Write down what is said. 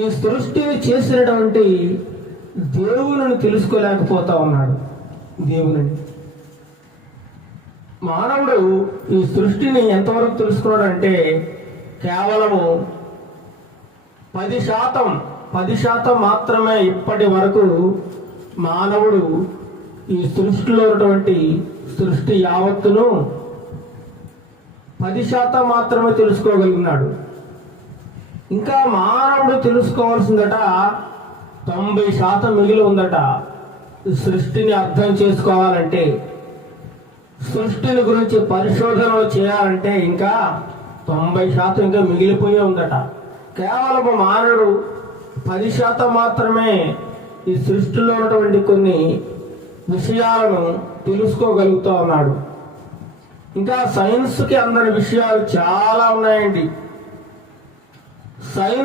ఈ సృష్టిని చేసినటువంటి దేవుని తెలుసుకోలేకపోతా ఉన్నాడు. దేవుని మానవుడు ఈ సృష్టిని ఎంతవరకు తెలుసుకున్నాడు అంటే కేవలము 10% మాత్రమే ఇప్పటి వరకు మానవుడు ఈ సృష్టిలో ఉన్నటువంటి సృష్టి యావత్తును 10% మాత్రమే తెలుసుకోగలిగినాడు. ఇంకా మానవుడు తెలుసుకోవాల్సిందట 90% మిగిలి ఉందట. సృష్టిని అర్థం చేసుకోవాలంటే, సృష్టిని గురించి పరిశోధనలు చేయాలంటే ఇంకా 90% ఇంకా మిగిలిపోయే ఉందట. కేవలం మానవుడు 10% మాత్రమే ఈ సృష్టిలో ఉన్నటువంటి కొన్ని విషయాలను తెలుసుకోగలుగుతూ ఉన్నాడు. ఇంకా సైన్స్కి అందని విషయాలు చాలా ఉన్నాయండి. సైన్స్